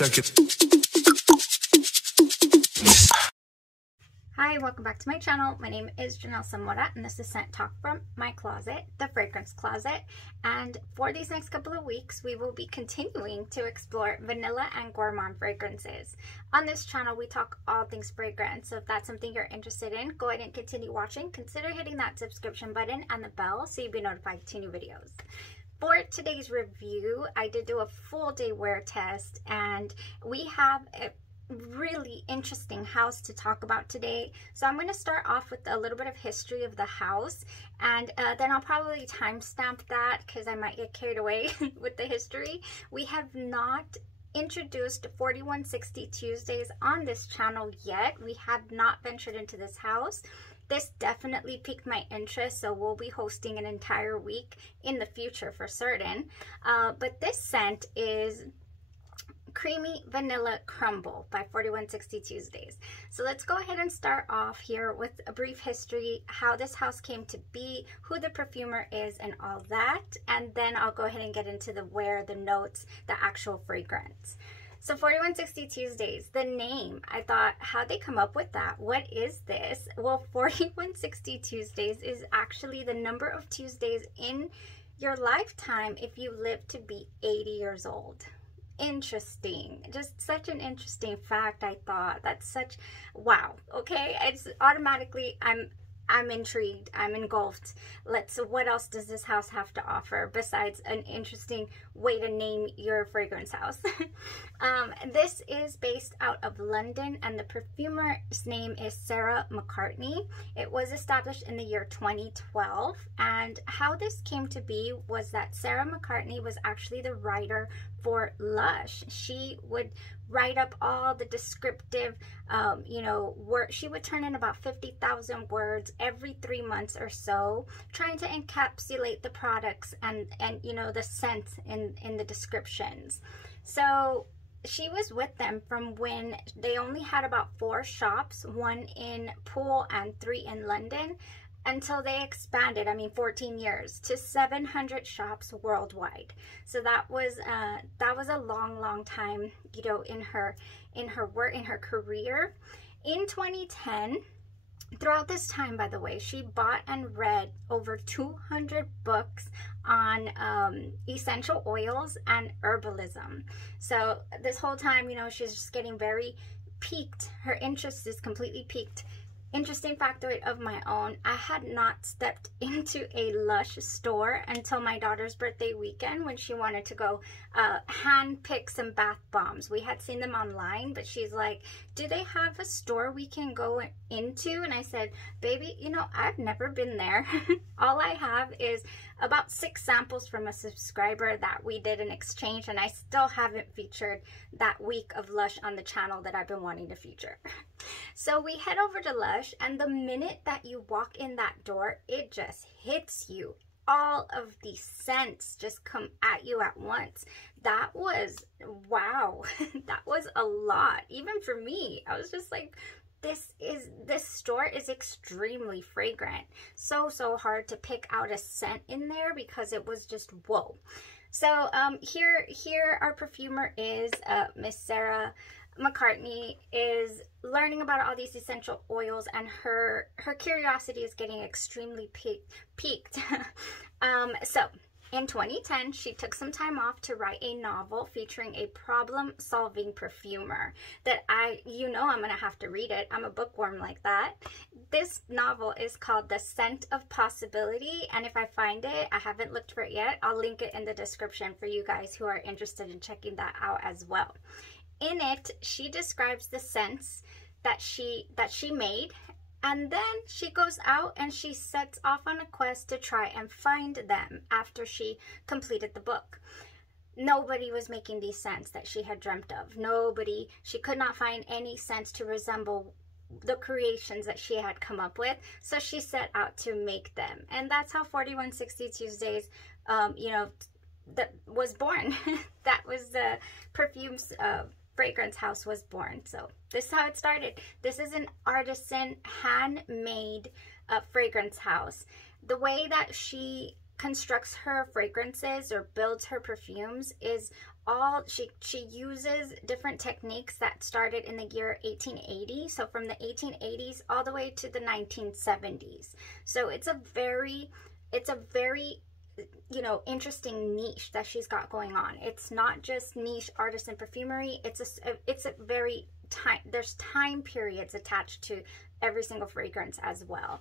check it. Hi, welcome back to my channel. My name is Janelle Samora, and this is Scent Talk from my closet, the fragrance closet. And for these next couple of weeks, we will be continuing to explore vanilla and gourmand fragrances. On this channel, we talk all things fragrance. So if that's something you're interested in, go ahead and continue watching. Consider hitting that subscription button and the bell so you'll be notified to new videos. For today's review, I did do a full day wear test, and we have a really interesting house to talk about today. So I'm going to start off with a little bit of history of the house, and then I'll probably timestamp that because I might get carried away with the history. We have not introduced 4160 Tuesdays on this channel yet. We have not ventured into this house. This definitely piqued my interest, so we'll be hosting an entire week in the future for certain. But this scent is Creamy Vanilla Crumble by 4160 Tuesdays. So let's go ahead and start off here with a brief history, how this house came to be, who the perfumer is, and all that. And then I'll go ahead and get into the wear, the notes, the actual fragrance. So 4160 Tuesdays, the name, I thought, how'd they come up with that? What is this? Well, 4160 Tuesdays is actually the number of Tuesdays in your lifetime if you live to be 80 years old. Interesting. Just such an interesting fact, I thought. That's such, wow. Okay, it's automatically, I'm intrigued, I'm engulfed. What else does this house have to offer besides an interesting way to name your fragrance house? This is based out of London, and the perfumer's name is Sarah McCartney. It was established in the year 2012, and how this came to be was that Sarah McCartney was actually the writer for Lush. She would write up all the descriptive, she would turn in about 50,000 words every 3 months or so, trying to encapsulate the products and the scents in the descriptions. So she was with them from when they only had about 4 shops, 1 in Poole and 3 in London, until they expanded, 14 years, to 700 shops worldwide. So that was a long time, in her work, in her career. In 2010, throughout this time, by the way, she bought and read over 200 books on essential oils and herbalism. So this whole time, she's just getting very piqued. Her interest is completely piqued. Interesting factoid of my own, I had not stepped into a Lush store until my daughter's birthday weekend when she wanted to go hand pick some bath bombs. We had seen them online, but she's like, do they have a store we can go into? And I said, baby, I've never been there. All I have is about 6 samples from a subscriber that we did an exchange, and I still haven't featured that week of Lush on the channel that I've been wanting to feature. So we head over to Lush, and the minute that you walk in that door, it just hits you. All of these scents just come at you at once. That was, wow, that was a lot. Even for me, I was just like, this store is extremely fragrant. So hard to pick out a scent in there because it was just whoa. So here our perfumer is Miss Sarah McCartney, is learning about all these essential oils, and her curiosity is getting extremely piqued. So in 2010, she took some time off to write a novel featuring a problem-solving perfumer that I'm going to have to read it. I'm a bookworm like that. This novel is called The Scent of Possibility, and if I find it, I haven't looked for it yet, I'll link it in the description for you guys who are interested in checking that out as well. In it, she describes the scents that she made, and then she goes out and she sets off on a quest to try and find them after she completed the book. Nobody was making these scents that she had dreamt of. Nobody. She could not find any scents to resemble the creations that she had come up with, so she set out to make them. And that's how 4160 Tuesdays, that was born. That was the perfume's fragrance house was born. So this is how it started. This is an artisan handmade fragrance house. The way that she constructs her fragrances or builds her perfumes is all, she uses different techniques that started in the year 1880. So from the 1880s all the way to the 1970s. So it's a very, you know, interesting niche that she's got going on. It's not just niche artisan perfumery. It's a very there's time periods attached to every single fragrance as well.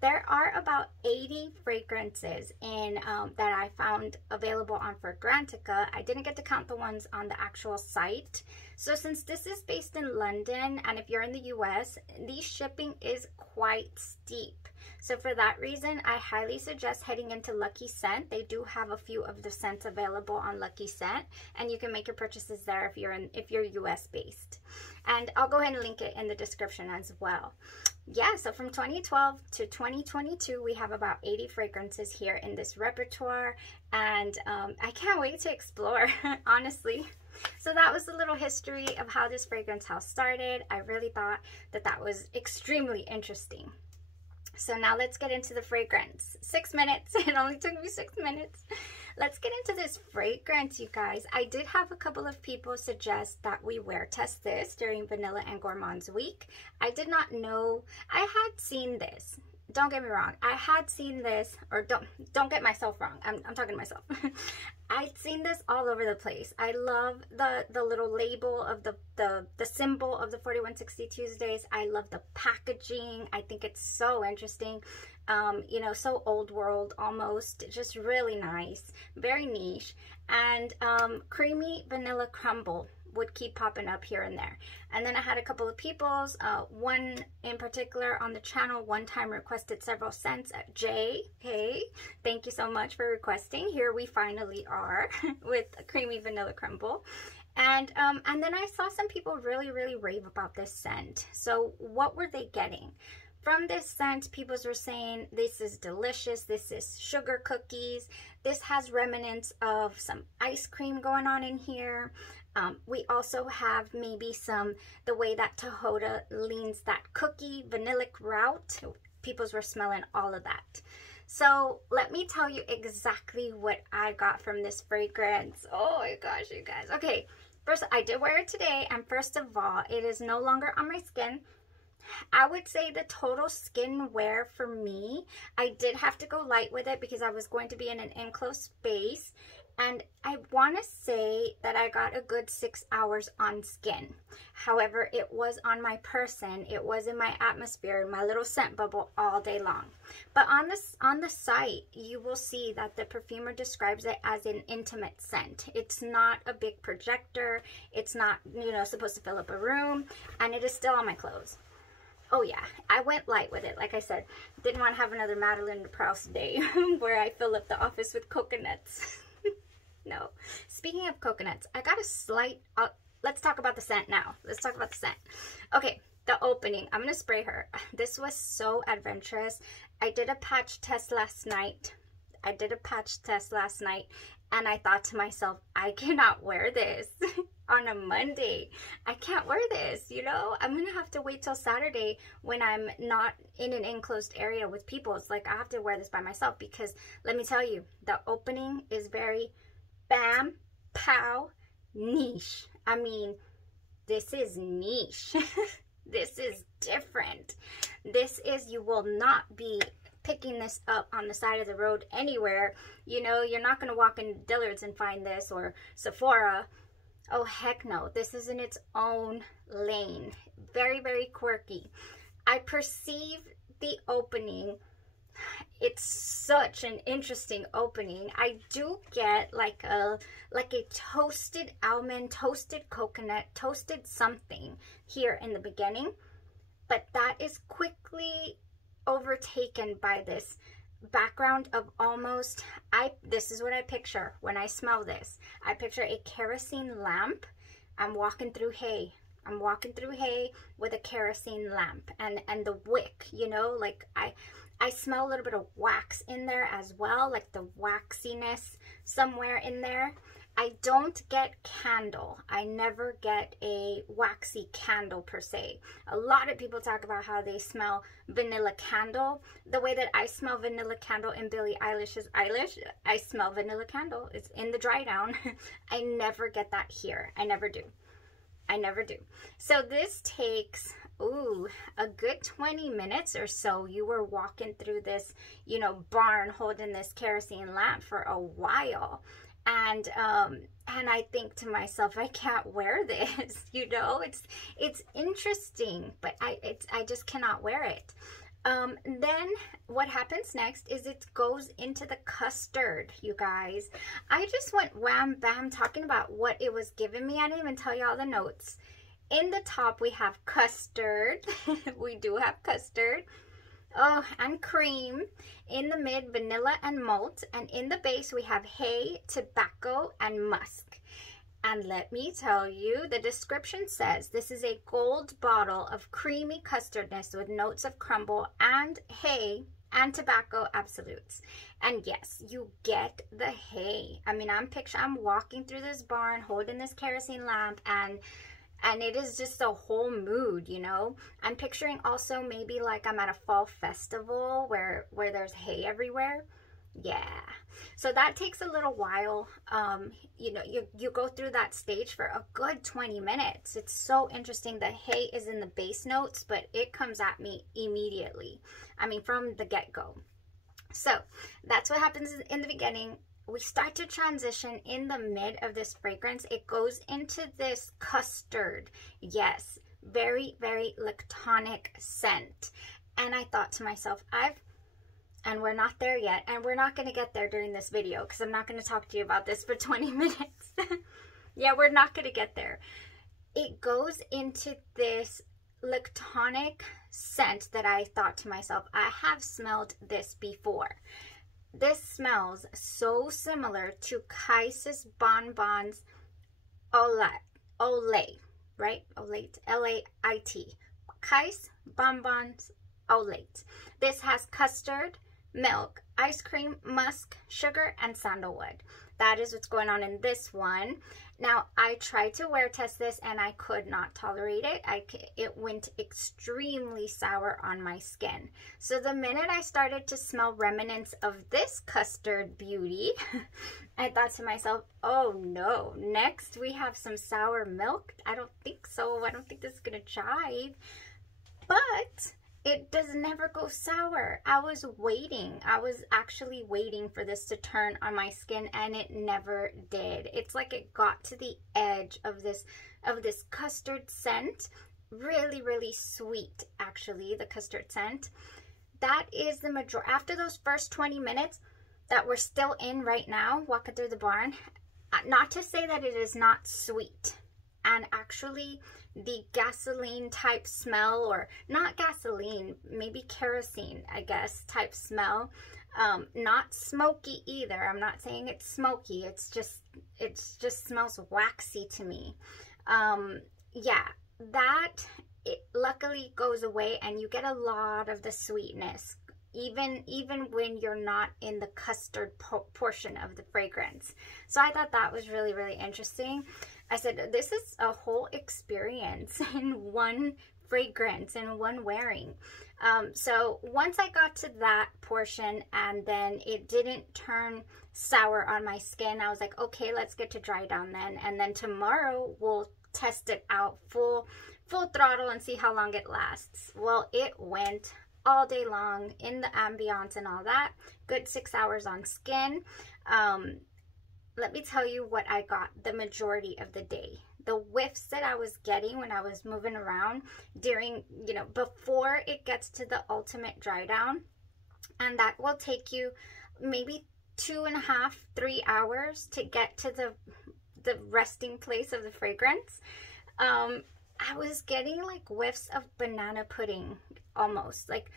There are about 80 fragrances in that I found available on Fragrantica. I didn't get to count the ones on the actual site. So since this is based in London, and if you're in the US, the shipping is quite steep. So for that reason, I highly suggest heading into Lucky Scent. They do have a few of the scents available on Lucky Scent, and you can make your purchases there if you're US based. And I'll go ahead and link it in the description as well. Yeah, so from 2012 to 2022, we have about 80 fragrances here in this repertoire, and I can't wait to explore, honestly. So that was a little history of how this fragrance house started. I really thought that that was extremely interesting. So now let's get into the fragrance. 6 minutes. It only took me 6 minutes. Let's get into this fragrance, you guys. I did have a couple of people suggest that we wear test this during Vanilla and Gourmands week. I did not know. I had seen this. Don't get me wrong. I had seen this, or don't get myself wrong. I'm talking to myself. I'd seen this all over the place. I love the little label of the symbol of the 4160 Tuesdays. I love the packaging. I think it's so interesting. You know, so old world almost. Just really nice. Very niche. And creamy vanilla crumble would keep popping up here and there. And then I had a couple of people's, one in particular on the channel one time requested several scents. Jay, hey, thank you so much for requesting. Here we finally are with creamy vanilla crumble. And then I saw some people really rave about this scent. So what were they getting from this scent? People were saying this is delicious, this is sugar cookies, this has remnants of some ice cream going on in here. We also have maybe the way that Tahita leans that cookie vanillic route. People were smelling all of that. So let me tell you exactly what I got from this fragrance. Oh my gosh, you guys. Okay, first, I did wear it today, and first of all, it is no longer on my skin. I would say the total skin wear for me, I did have to go light with it because I was going to be in an enclosed space. And I want to say that I got a good 6 hours on skin. However, it was on my person. It was in my atmosphere, my little scent bubble all day long. But on the site, you will see that the perfumer describes it as an intimate scent. It's not a big projector. It's not, you know, supposed to fill up a room. And it is still on my clothes. Oh yeah, I went light with it. Like I said, didn't want to have another Madeleine Prowse day where I fill up the office with coconuts. No. Speaking of coconuts, I got a slight, let's talk about the scent now. Let's talk about the scent. Okay, the opening. I'm going to spray her. This was so adventurous. I did a patch test last night. And I thought to myself, I cannot wear this on a Monday. I can't wear this, you know? I'm going to have to wait till Saturday when I'm not in an enclosed area with people. It's like I have to wear this by myself because let me tell you, the opening is very bam, pow, niche. I mean, this is niche. This is different. This is, you will not be picking this up on the side of the road anywhere. You know, you're not going to walk in Dillard's and find this, or Sephora. Oh, heck no. This is in its own lane. Very quirky. I perceive the opening. It's such an interesting opening. I do get like a toasted almond, toasted coconut, toasted something here in the beginning, but that is quickly overtaken by this background of almost, this is what I picture when I smell this. I picture a kerosene lamp. I'm walking through hay. I'm walking through hay with a kerosene lamp and the wick, you know, like I smell a little bit of wax in there as well, like the waxiness somewhere in there. I don't get candle. I never get a waxy candle per se. A lot of people talk about how they smell vanilla candle. The way that I smell vanilla candle in Billie Eilish's Eilish, I smell vanilla candle. It's in the dry down. I never get that here. I never do. I never do. So this takes, ooh, a good 20 minutes or so. You were walking through this, you know, barn holding this kerosene lamp for a while. And I think to myself, I can't wear this, you know, it's interesting, but I just cannot wear it. Then what happens next is it goes into the custard, you guys. I just went wham bam talking about what it was giving me. I didn't even tell you all the notes. In the top, we have custard. We do have custard. Oh, and cream. In the mid, vanilla and malt. And in the base, we have hay, tobacco, and musk. And let me tell you, the description says this is a gold bottle of creamy custardness with notes of crumble and hay and tobacco absolutes. And yes, you get the hay. I mean, I'm walking through this barn holding this kerosene lamp, and it is just a whole mood, you know. I'm picturing also maybe like I'm at a fall festival where there's hay everywhere. Yeah. So that takes a little while. You know, you go through that stage for a good 20 minutes. It's so interesting. The hay is in the base notes, but it comes at me immediately. I mean, from the get-go. So that's what happens in the beginning. We start to transition in the mid of this fragrance. It goes into this custard. Yes, very, very lactonic scent. And I thought to myself, and we're not there yet, and we're not going to get there during this video because I'm not going to talk to you about this for 20 minutes. Yeah, we're not going to get there. It goes into this lactonic scent that I thought to myself, I have smelled this before. This smells so similar to Kais's Bonbons Olate, right? Olate, L-A-I-T. Kais Bonbons Olate. This has custard, milk, ice cream, musk, sugar, and sandalwood. That is what's going on in this one. Now, I tried to wear test this and I could not tolerate it. It went extremely sour on my skin. So the minute I started to smell remnants of this custard beauty, I thought to myself, oh no, next we have some sour milk. I don't think so. I don't think this is going to jive. But it does never go sour. I was waiting. I was actually waiting for this to turn on my skin, and it never did. It's like it got to the edge of this custard scent. Really, really sweet, actually, the custard scent. That is the majority. After those first 20 minutes that we're still in right now, walking through the barn, not to say that it is not sweet. And actually, the gasoline type smell, or not gasoline, maybe kerosene, I guess, type smell. Not smoky either. I'm not saying it's smoky. It just smells waxy to me. Yeah, that luckily goes away, and you get a lot of the sweetness, even when you're not in the custard portion of the fragrance. So I thought that was really, really interesting. I said, this is a whole experience in one fragrance, in one wearing. So once I got to that portion and then it didn't turn sour on my skin, I was like, okay, let's get to dry down then. And then tomorrow we'll test it out full throttle and see how long it lasts. Well, it went all day long in the ambiance and all that. Good 6 hours on skin. Let me tell you what I got the majority of the day. The whiffs that I was getting when I was moving around during, you know, before it gets to the ultimate dry down, and that will take you maybe 2.5, 3 hours to get to the resting place of the fragrance. I was getting like whiffs of banana pudding, almost like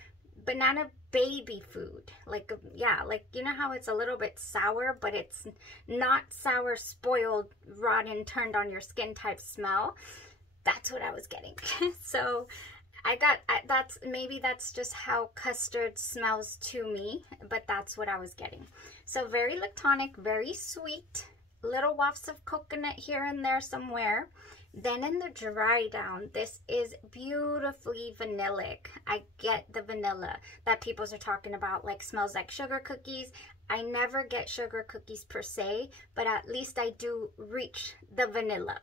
banana baby food. Like, yeah, like, you know how it's a little bit sour, but it's not sour, spoiled, rotten, turned on your skin type smell. That's what I was getting. So maybe that's just how custard smells to me, but that's what I was getting. So very lactonic, very sweet, little wafts of coconut here and there somewhere. Then in the dry down, this is beautifully vanillic. I get the vanilla that people are talking about, like smells like sugar cookies. I never get sugar cookies per se, but at least I do reach the vanilla.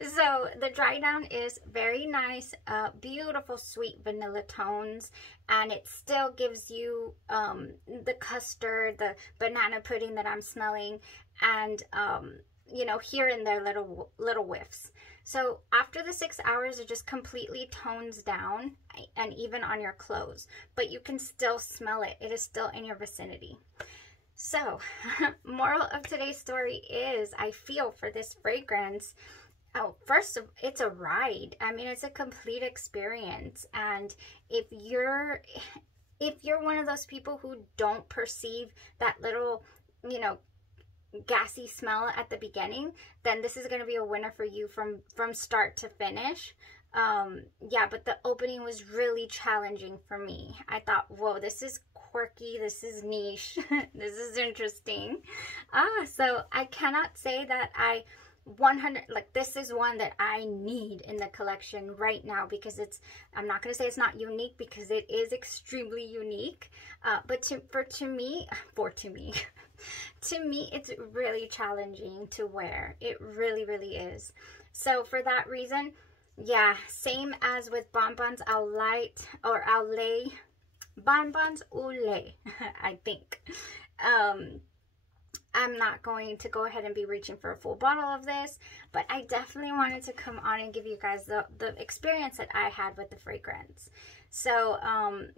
So the dry down is very nice, beautiful sweet vanilla tones, and it still gives you the custard, the banana pudding that I'm smelling, and you know, here and there little whiffs. So after the 6 hours, it just completely tones down, and even on your clothes, but you can still smell it. It is still in your vicinity. So moral of today's story is, I feel for this fragrance, oh, first, it's a ride. I mean, it's a complete experience. And if you're one of those people who don't perceive that little, you know, gassy smell at the beginning, then this is going to be a winner for you from start to finish. Yeah, but the opening was really challenging for me. I thought, whoa, this is quirky, this is niche, this is interesting. So I cannot say that I 100, like, this is one that I need in the collection right now, because it's, I'm not going to say it's not unique, because it is extremely unique, but to me, it's really challenging to wear. It really, really is. So for that reason, yeah, same as with Bonbons Au Lait, Bonbons Au Lait, I think. I'm not going to go ahead and be reaching for a full bottle of this, but I definitely wanted to come on and give you guys the experience that I had with the fragrance. So,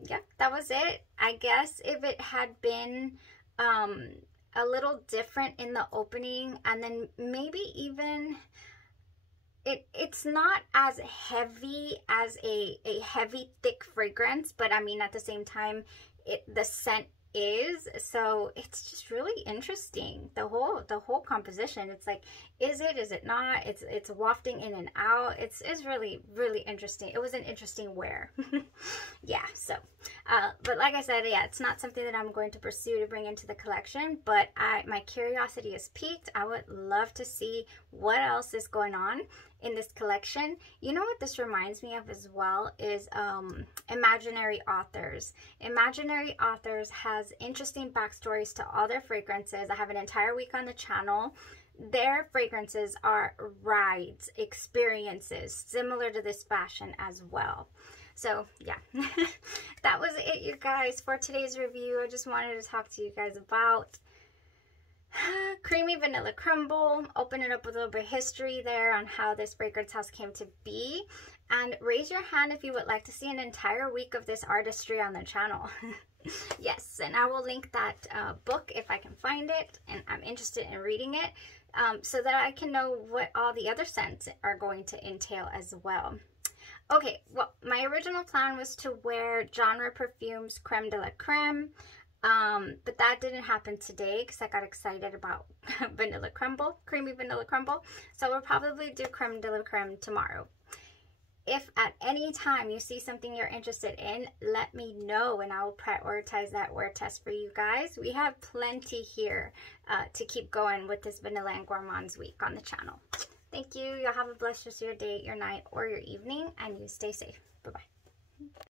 yeah, that was it. I guess if it had been a little different in the opening, and then maybe even it's not as heavy as a heavy, thick fragrance, but I mean, at the same time, the scent is, so it's just really interesting. The whole composition, it's like, is it not? It's wafting in and out. It's really, really interesting. It was an interesting wear. Yeah, so but like I said, yeah, it's not something that I'm going to pursue to bring into the collection, but my curiosity is piqued. I would love to see what else is going on in this collection. You know what this reminds me of as well is Imaginary Authors. Imaginary Authors has interesting backstories to all their fragrances. I have an entire week on the channel. Their fragrances are rides, experiences, similar to this fashion as well. So yeah, that was it, you guys, for today's review. I just wanted to talk to you guys about Creamy Vanilla Crumble, open it up with a little bit of history there on how this fragrance house came to be, and raise your hand if you would like to see an entire week of this artistry on the channel. Yes, and I will link that book if I can find it, and I'm interested in reading it, so that I can know what all the other scents are going to entail as well. Okay, well, my original plan was to wear Genre Perfumes Creme de la Creme, but that didn't happen today because I got excited about Vanilla Crumble, Creamy Vanilla Crumble. So we'll probably do Creme de la Creme tomorrow. If at any time you see something you're interested in, let me know and I will prioritize that wear test for you guys. We have plenty here to keep going with this Vanilla and Gourmands week on the channel. Thank you. Y'all have a blessed rest of your day, your night, or your evening, and you stay safe. Bye-bye.